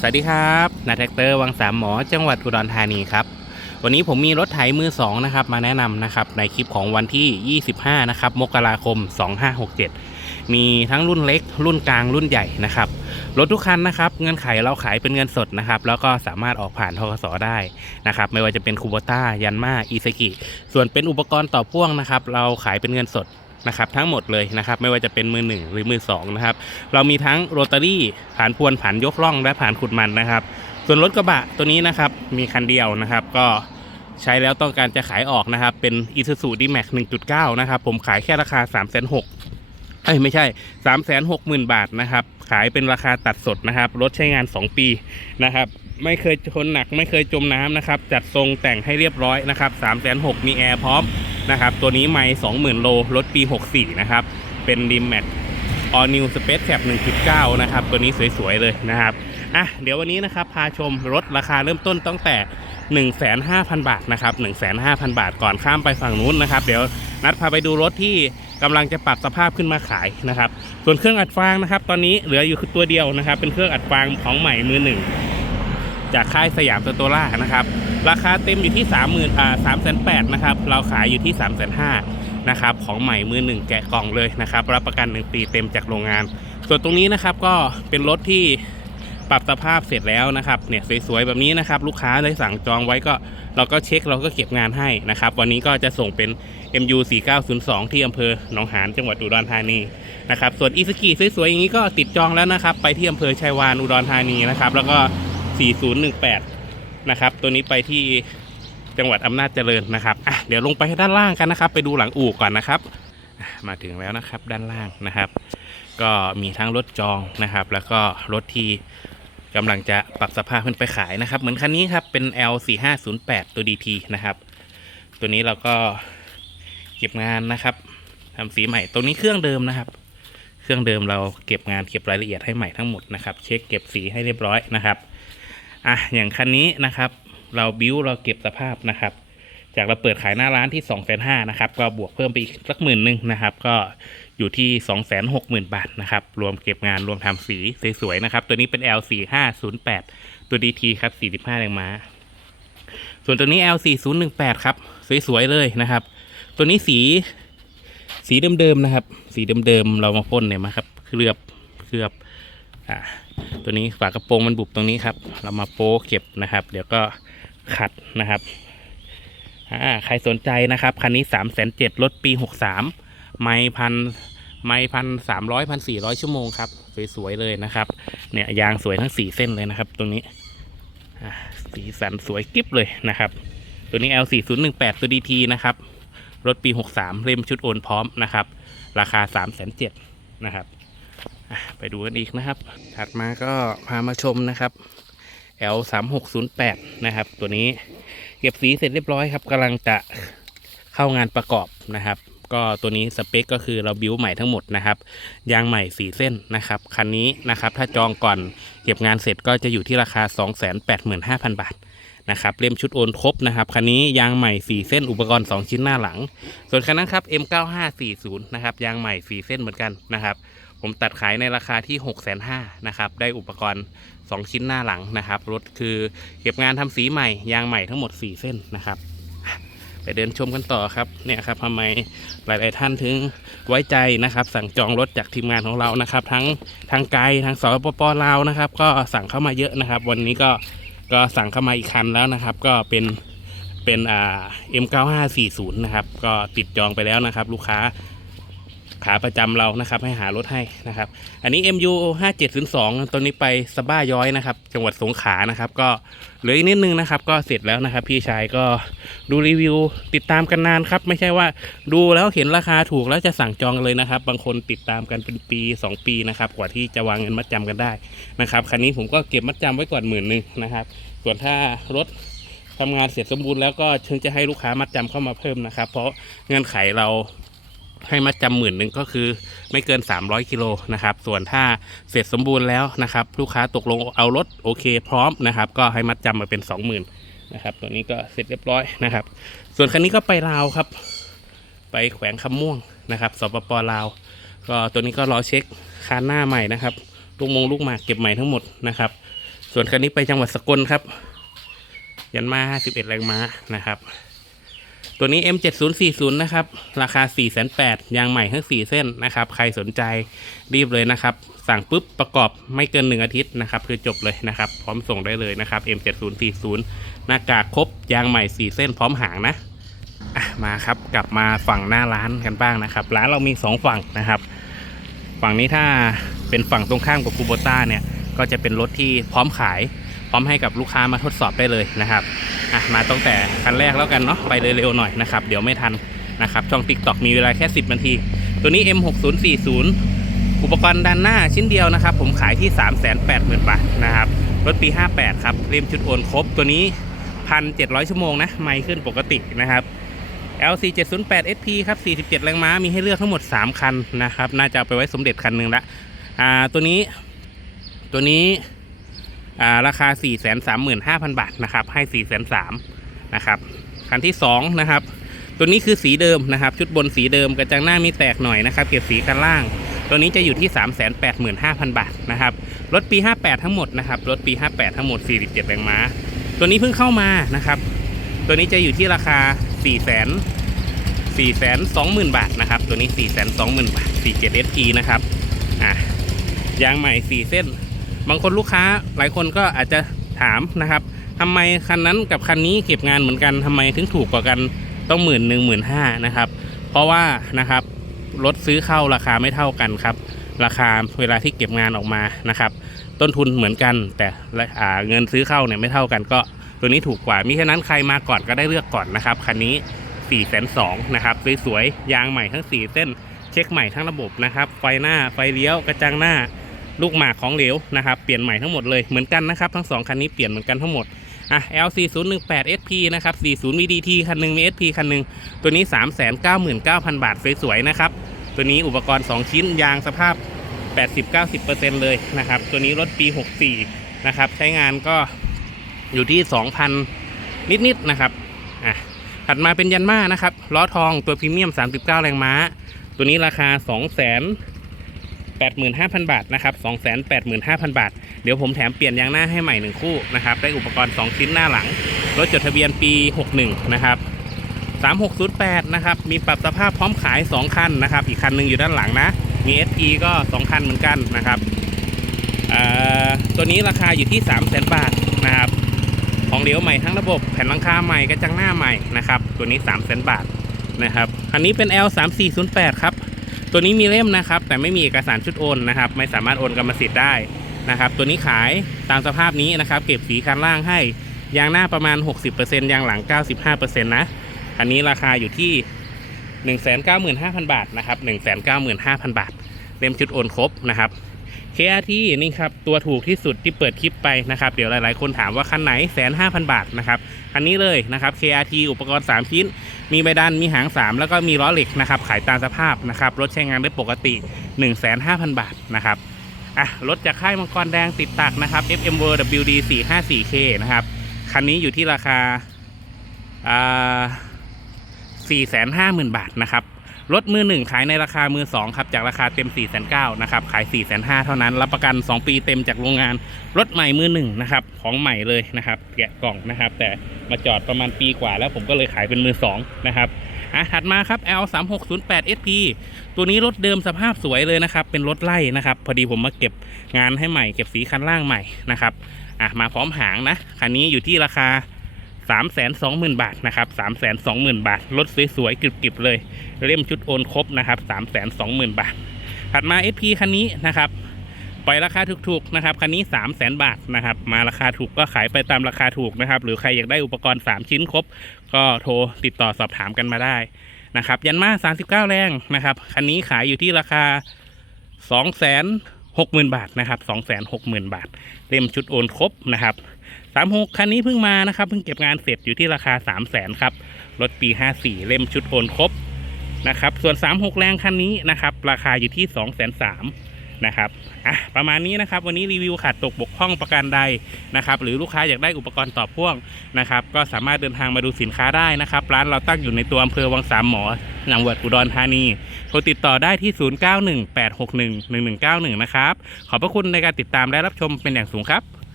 สวัสดีครับนาแท็กเตอร์วังสามหมอจังหวัดอุดรธานีครับ วันนี้ผมมีรถไถมือสองนะครับมาแนะนำนะครับในคลิปของวันที่ 25 นะครับ มกราคม 2567 มีทั้งรุ่นเล็ก รุ่นกลาง รุ่นใหญ่นะครับ รถทุกคันนะครับ เงินไขเราขายเป็นเงินสดนะครับ แล้วก็สามารถออกผ่านทกสได้นะครับ ไม่ว่าจะเป็นคูโบต้า ยันมาอีซกิ ส่วนเป็นอุปกรณ์ต่อพ่วงนะครับ เราขายเป็นเงินสด นะครับทั้งหมดเลยนะครับไม่ว่าจะเป็นมือหนึ่งหรือมือสองนะครับเรามีทั้งโรตารี่ผ่านพวนผ่านยกล่องและผ่านขุดมันนะครับ ส่วนรถกระบะตัวนี้นะครับมีคันเดียวนะครับ ก็ใช้แล้วต้องการจะขายออกนะครับ เป็น i s u z u D-Max 1.9 นะครับ ผมขายแค่ราคา 3 6 0 0 0เอ้ยไม่ใช่ 3 6 0 0 0 0 บาทนะครับ ขายเป็นราคาตัดสดนะครับ รถใช้งาน 2 ปีนะครับ ไม่เคยชนหนักไม่เคยจมน้ำนะครับ จัดทรงแต่งให้เรียบร้อยนะครับ 3 6 0 0 0มีแอร์พร้อม นะครับ ตัวนี้ไม่20,000 โลรถปี 64 นะครับ เป็น D-Max All New Space Cap 1.9 นะครับ ตัวนี้สวย ๆ เลยนะครับ อะ เดี๋ยววันนี้นะครับ พาชมรถราคาเริ่มต้นตั้งแต่ 15,000บาทนะครับ 15,000 บาทก่อนข้ามไปฝั่งนู้นนะครับ เดี๋ยวนัดพาไปดูรถที่กำลังจะปรับสภาพขึ้นมาขายนะครับ ส่วนเครื่องอัดฟางนะครับ ตอนนี้เหลืออยู่ตัวเดียวนะครับ เป็นเครื่องอัดฟางของใหม่มือหนึ่งจากค่ายสยามสโตล่านะครับ ราคาเต็มอยู่ที่ 30,000อ่า3,800นะครับ เราขายอยู่ที่ 3,500นะครับ ของใหม่มือหนึ่งแกะกล่องเลยนะครับ รับประกัน 1 ปีเต็มจากโรงงาน ส่วนตรงนี้นะครับก็เป็นรถที่ปรับสภาพเสร็จแล้วนะครับเนี่ยสวยๆแบบนี้นะครับลูกค้าได้สั่งจองไว้ก็เราก็เช็คเราก็เก็บงานให้นะครับ วันนี้ก็จะส่งเป็น MU 4902 ที่อำเภอหนองหานจังหวัดอุดรธานีนะครับส่วนอีสกีสวยๆอย่างนี้ก็ติดจองแล้วนะครับ ไปที่อำเภอชัยวานอุดรธานีนะครับ แล้วก็ 4018 นะครับ ตัวนี้ไปที่จังหวัดอำนาจเจริญนะครับอะเดี๋ยวลงไปด้านล่างกันนะครับ ไปดูหลังอู่ก่อนนะครับมาถึงแล้วนะครับด้านล่างนะครับ ก็มีทั้งรถจองนะครับ แล้วก็รถที่กำลังจะปรับสภาพขึ้นไปขายนะครับ เหมือนคันนี้ครับเป็น L4508 ตัว DT นะครับ ตัวนี้เราก็เก็บงานนะครับทำสีใหม่ตัวนี้เครื่องเดิมนะครับ เครื่องเดิมเราเก็บงานเก็บรายละเอียดให้ใหม่ทั้งหมดนะครับ เช็คเก็บสีให้เรียบร้อยนะครับ อะอย่างคันนี้นะครับ เราบิวเราเก็บสภาพนะครับ จากเราเปิดขายหน้าร้านที่2 5 0 0 0นนะครับก็บวกเพิ่มไปอีกสักหมื่นหนึ่งนะครับ ก็อยู่ที่260,000บาทนะครับ รวมเก็บงานรวมทำสีสวยๆนะครับ ตัวนี้เป็น L4508 ตัว DT ครับ 45แรงม้า ส่วนตัวนี้ L4018 ครับสวยๆเลยนะครับ ตัวนี้สีสีเดิมๆนะครับ สีเดิมๆเรามาพ่นเนี่ยมาครับเคลือบเคลือบ อ่าตัวนี้ฝากระโปรงมันบุบตรงนี้ครับ เรามาโป๊เก็บนะครับ เดี๋ยวก็ขัดนะครับอ่าใครสนใจนะครับ คันนี้3 7 0 0 0รถปี63ไม่พันไม่พันสามร้อยพันสี่ร้อยชั่วโมงครับ สวยๆเลยนะครับ เนี่ยยางสวยทั้งสี่เส้นเลยนะครับ ตรงนี้สีสันสวยกิ๊บเลยนะครับ ตัวนี้ L 4 0 1 8 ตัว DT นะครับ รถปี 63 เล่มชุดโอนพร้อมนะครับ ราคา 3 7 0 0 0นะครับ ไปดูกันอีกนะครับ ถัดมาก็พามาชมนะครับ L 3 6 0 8 นะครับ ตัวนี้เก็บสีเสร็จเรียบร้อยครับกำลังจะเข้างานประกอบนะครับ ก็ตัวนี้สเปคก็คือเราบิวใหม่ทั้งหมดนะครับ ยางใหม่สีเส้นนะครับ คันนี้นะครับถ้าจองก่อนเก็บงานเสร็จก็จะอยู่ที่ราคา 285,000 บาทนะครับเล่มชุดโอนครบนะครับคันนี้ยางใหม่สีเส้นอุปกรณ์ 2 ชิ้นหน้าหลัง ส่วนคันนั้นครับ M9540 นะครับยางใหม่สีเส้นเหมือนกันนะครับ ผมตัดขายในราคาที่6,500นะครับ ได้อุปกรณ์ 2 ชิ้นหน้าหลังนะครับ รถคือเก็บงานทำสีใหม่ ยางใหม่ทั้งหมด 4 เส้นนะครับ ไปเดินชมกันต่อครับ เนี่ยครับทำไมหลาย ๆ ท่านถึงไว้ใจนะครับ สั่งจองรถจากทีมงานของเรานะครับ ทั้งทางไกลทางสปปลาวนะครับ ก็สั่งเข้ามาเยอะนะครับ วันนี้ก็ก็สั่งเข้ามาอีกคันแล้วนะครับ ก็เป็นเป็นอ่า M9540 นะครับ ก็ติดจองไปแล้วนะครับ ลูกค้า ขาประจำเรานะครับให้หารถให้นะครับ อันนี้ MU 5702ตัวนี้ไปสบ้าย้อยนะครับ จังหวัดสงขลานะครับ ก็เหลืออีกนิดนึงนะครับ ก็เสร็จแล้วนะครับ พี่ชายก็ดูรีวิวติดตามกันนานครับ ไม่ใช่ว่าดูแล้วเห็นราคาถูกแล้วจะสั่งจองเลยนะครับ บางคนติดตามกันเป็นปี 2 ปีนะครับกว่าที่จะวางเงินมัดจำกันได้นะครับคันนี้ผมก็เก็บมัดจำไว้ก่อนหมื่นหนึ่งนะครับ ส่วนถ้ารถทำงานเสร็จสมบูรณ์แล้วก็เชิญจะให้ลูกค้ามัดจำเข้ามาเพิ่มนะครับ เพราะเงื่อนไขเรา ให้มัดจำหมื่นหนึ่งก็คือไม่เกิน 300กิโลนะครับ ส่วนถ้าเสร็จสมบูรณ์แล้วนะครับ ลูกค้าตกลงเอารถโอเค พร้อมนะครับ ก็ให้มัดจำมาเป็น 20,000นะครับ ตัวนี้ก็เสร็จเรียบร้อยนะครับ ส่วนคันนี้ก็ไปลาวครับ ไปแขวงคำม่วงนะครับสปปลาว ก็ตัวนี้ก็รอเช็คคานหน้าใหม่นะครับ ลูกมงลูกหมากเก็บใหม่ทั้งหมดนะครับ ส่วนคันนี้ไปจังหวัดสกลครับ ยันมา 51 แรงม้านะครับ ตัวนี้ M7040 นะครับ ราคา 4,800ยางใหม่ทั้ง 4 เส้นนะครับ ใครสนใจรีบเลยนะครับ สั่งปุ๊บประกอบไม่เกิน 1 อาทิตย์นะครับ คือจบเลยนะครับ พร้อมส่งได้เลยนะครับ M7040 หน้ากากครบยางใหม่ 4 เส้นพร้อมหางนะอะมาครับกลับมาฝั่งหน้าร้านกันบ้างนะครับ ร้านเรามี 2 ฝั่งนะครับ ฝั่งนี้ถ้าเป็นฝั่งตรงข้ามกับคูโบต้าเนี่ย ก็จะเป็นรถที่พร้อมขาย พร้อมให้กับลูกค้ามาทดสอบได้เลยนะครับอะมาตั้งแต่คันแรกแล้วกันเนาะไปเร็วๆหน่อยนะครับเดี๋ยวไม่ทันนะครับช่อง Tik t o k มีเวลาแค่ 10 นาที ตัวนี้ M6040 อุปกรณ์ด้านหน้าชิ้นเดียวนะครับ ผมขายที่ 380,000 บาทนะครับรถปี 58 ครับเรียมชุดโอนครบตัวนี้ 1,700 ชั่วโมงนะ ไม่ขึ้นปกตินะครับ LC 708 SP ครับ 47 แรงม้า มีให้เลือกทั้งหมด 3 คันนะครับ น่าจะเอาไปไว้สมเด็จคันหนึ่งละอ่าตัวนี้ตัวนี้ ราคา 435,000 บาทนะครับ ให้ 4 3 0 0 0นะครับ คันที่ 2 นะครับ ตัวนี้คือสีเดิมนะครับ ชุดบนสีเดิมกระจังหน้ามีแตกหน่อยนะครับ เก็บสีกันล่าง ตัวนี้จะอยู่ที่ 385,000 บาทนะครับ รถปี 58 ทั้งหมดนะครับ รถปี 58 ทั้งหมด 47แรงม้า ตัวนี้เพิ่งเข้ามานะครับ ตัวนี้จะอยู่ที่ราคา 4 0 0 0 0 4 2 0 0 0 0 บาทนะครับ ตัวนี้ 4 2 0 0 0 0 บาท 47 SP นะครับ อะ ยางใหม่ 4 เส้น บางคนลูกค้าหลายคนก็อาจจะถามนะครับทำไมคันนั้นกับคันนี้เก็บงานเหมือนกันทำไมถึงถูกกว่ากันต้องหมื่นหนึ่งหมื่นห้านะครับ เพราะว่านะครับรถซื้อเข้าราคาไม่เท่ากันครับ ราคาเวลาที่เก็บงานออกมานะครับ ต้นทุนเหมือนกัน แต่เงินซื้อเข้าเนี่ยไม่เท่ากันก็ตัวนี้ถูกกว่ามิฉะนั้นใครมาก่อนก็ได้เลือกก่อนนะครับคันนี้4ี่แสนสองนะครับสวยๆยางใหม่ทั้ง 4 เส้น เช็คใหม่ทั้งระบบนะครับ ไฟหน้าไฟเลี้ยวกระจังหน้า ลูกหมากของเหลวนะครับเปลี่ยนใหม่ทั้งหมดเลยเหมือนกันนะครับทั้งสองคันนี้เปลี่ยนเหมือนกันทั้งหมดอะ LC 0 1 8 SP นะครับ 40 VDT คันหนึ่งมี SP คันหนึ่งตัวนี้ 399,000 บาทสวยๆนะครับตัวนี้อุปกรณ์ 2 ชิ้นยางสภาพ 80-90%เลยนะครับตัวนี้รถปี 64 นะครับใช้งานก็อยู่ที่ 2,000 นิดๆนะครับอะถัดมาเป็นยันมานะครับล้อทองตัวพรีเมียม 39 แรงม้า ตัวนี้ราคา 2 0 0 0 0 85,000 บาทนะครับ285,000 บาท เดี๋ยวผมแถมเปลี่ยนยางหน้าให้ใหม่ 1 คู่นะครับ ได้อุปกรณ์ 2 ชิ้นหน้าหลัง รถจดทะเบียนปี 61 นะครับ 3608 นะครับ มีปรับสภาพพร้อมขาย 2 คันนะครับ อีกคันหนึ่งอยู่ด้านหลังนะ มี SE ก็ 2 คันเหมือนกันนะครับอ่าตัวนี้ราคาอยู่ที่ 3 0 0 0 0 0 บาทนะครับของเหลวใหม่ทั้งระบบแผ่นหลังคาใหม่กระจังหน้าใหม่นะครับ ตัวนี้ 3 0 0 0 0 0 บาทนะครับ อันนี้เป็น L 3 4 0 8 ครับ ตัวนี้มีเล่มนะครับ แต่ไม่มีเอกสารชุดโอนนะครับ ไม่สามารถโอนกรรมสิทธิ์ได้นะครับ ตัวนี้ขายตามสภาพนี้นะครับ เก็บสีคันล่างให้ยางหน้าประมาณ 60%ยางหลัง 95%นะอันนี้ราคาอยู่ที่ 195,000 บาทนะครับ195,000 บาท เล่มชุดโอนครบนะครับ KRT นี่ครับตัวถูกที่สุดที่เปิดคลิปไปนะครับ เดี๋ยวหลายๆ คนถามว่าคันไหนแสนห้าพันบาทนะครับ คันนี้เลยนะครับ KRT อุปกรณ์ 3 ชิ้น มีใบดันมีหาง 3 แล้วก็มีล้อเหล็กนะครับขายตามสภาพนะครับรถใช้งานได้ปกติ 15,000 บาทนะครับอะรถจากค่ายมังกรแดงติดตักนะครับ FM World WD 454K นะครับคันนี้อยู่ที่ราคาอ่า450,000 บาทนะครับ รถมือหนึ่งขายในราคามือสองครับจากราคาเต็ม4 9 0 0 0นะครับขาย4 5 0 0 0เท่านั้น รับประกัน 2 ปีเต็มจากโรงงาน รถใหม่มือหนึ่งนะครับของใหม่เลยนะครับแกะกล่องนะครับ แต่มาจอดประมาณปีกว่าแล้วผมก็เลยขายเป็นมือสองนะครับอะถัดมาครับ L 3 6 0 8 SP ตัวนี้รถเดิมสภาพสวยเลยนะครับ เป็นรถไล่นะครับ พอดีผมมาเก็บงานให้ใหม่ เก็บสีคันล่างใหม่นะครับอะมาพร้อมหางนะคันนี้อยู่ที่ราคา 3 2 0 0 0 0 บาทนะครับ3 2 0 0 0 0 บาท รถสวยๆกริบๆเลย เล่มชุดโอนครบนะครับ3 2 0 0 0 0 บาท ถัดมา SP คันนี้นะครับปล่อยราคาถูกๆนะครับคันนี้ 3 0 0 0 0 0บาทนะครับมาราคาถูกก็ขายไปตามราคาถูกนะครับ หรือใครอยากได้อุปกรณ์ 3 ชิ้นครบ ก็โทรติดต่อสอบถามกันมาได้นะครับยันมา39 แรงนะครับคันนี้ขายอยู่ที่ราคา 2 6 0 0 0 0 บาทนะครับ2 6 0 0 0 0 บาท เล่มชุดโอนครบนะครับ 36 คันนี้เพิ่งมานะครับ เพิ่งเก็บงานเสร็จอยู่ที่ราคา 3 0 0 0 0 0ครับ รถปี 54 เล่มชุดโอนครบนะครับ ส่วน 36 แรงคันนี้นะครับ ราคาอยู่ที่2 3 0 0 0นะครับอะประมาณนี้นะครับ วันนี้รีวิวขาดตกบกพร่องประการใดนะครับ หรือลูกค้าอยากได้อุปกรณ์ต่อพ่วงนะครับ ก็สามารถเดินทางมาดูสินค้าได้นะครับ ร้านเราตั้งอยู่ในตัวอำเภอวังสามหมอจังหวัดอุดรธานีโทรติดต่อได้ที่ 0918611191 นะครับ ขอบพระคุณในการติดตามและรับชมเป็นอย่างสูงครับ